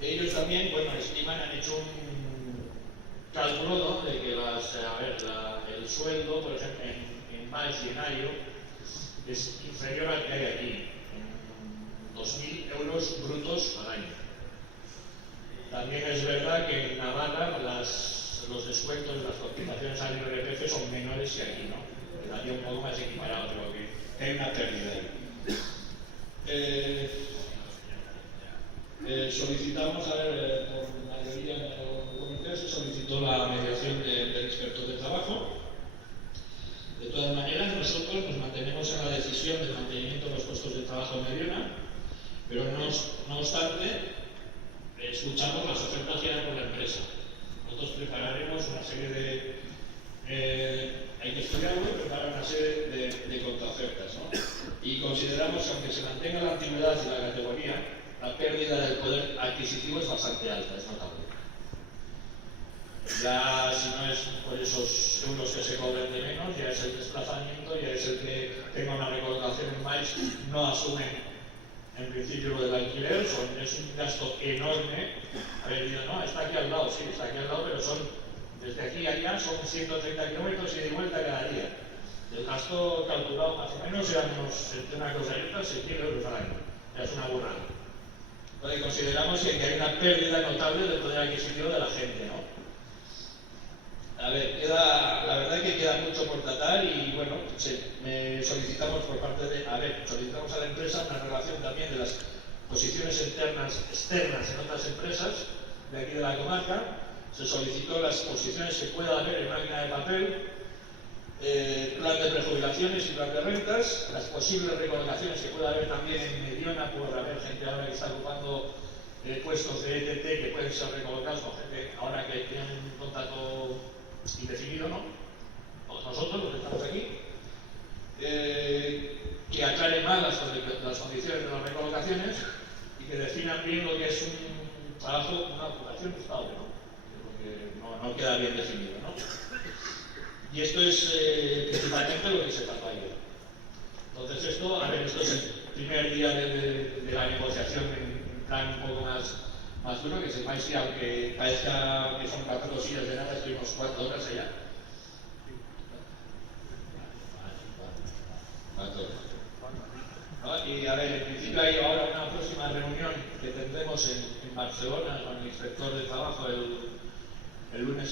Ellos también, bueno, estiman, han hecho un cálculo, ¿no?, de que el sueldo, por ejemplo, en Valls y en Ario, es inferior al que hay aquí, en 2.000 euros brutos al año. También es verdad que en Navarra los descuentos de las cotizaciones al IRPF son menores que aquí, ¿no? Estaría un poco más equiparado, pero que hay una pérdida ahí. Solicitamos, por mayoría en el comité se solicitó la mediación del experto de trabajo. De todas maneras, nosotros nos mantenemos en la decisión del mantenimiento de los puestos de trabajo en Mediona, pero no obstante, escuchamos las ofertas que hay por la empresa. Nosotros prepararemos una serie de... hay que estudiarlo y preparar una serie de contraofertas, ¿no? Y consideramos que aunque se mantenga la antigüedad de la categoría, la pérdida del poder adquisitivo es bastante alta, es notable. Ya si no es por esos euros que se cobren de menos, ya es el desplazamiento, ya es el que tenga una recolocación en Valls, no asumen en principio lo del alquiler, es un gasto enorme. A ver, digo, no, está aquí al lado, sí, está aquí al lado, pero son, desde aquí a allá son 130 kilómetros y de vuelta cada día. El gasto calculado más o menos eran entre una cosa y otra 6.000 euros al año. Ya es una burrada. Entonces consideramos que hay una pérdida notable del poder adquisitivo de la gente, ¿no? A ver, la verdad es que queda mucho por tratar y bueno, solicitamos por parte de, solicitamos a la empresa una relación también de las posiciones externas en otras empresas de aquí de la comarca. Se solicitó las posiciones que pueda haber en máquina de papel, plan de prejubilaciones y plan de rentas, las posibles recolocaciones que pueda haber también en Mediona por haber gente ahora que está ocupando puestos de ETT que pueden ser recolocados con gente ahora que tienen un contrato indefinido, ¿no? Nosotros, los que estamos aquí, que aclaren mal las condiciones de las recolocaciones y que definan bien lo que es un trabajo, una ocupación estable, ¿no? Porque no queda bien definido, ¿no? Y esto es principalmente lo que se trata ayer. Entonces esto es el primer día de la negociación en plan un poco más duro, que sepáis que aunque parezca que son 4 cosillas de nada, estuvimos 4 horas allá. 4 horas. ¿No? Y a ver, en principio hay ahora una próxima reunión que tendremos en Barcelona con el inspector de trabajo el lunes.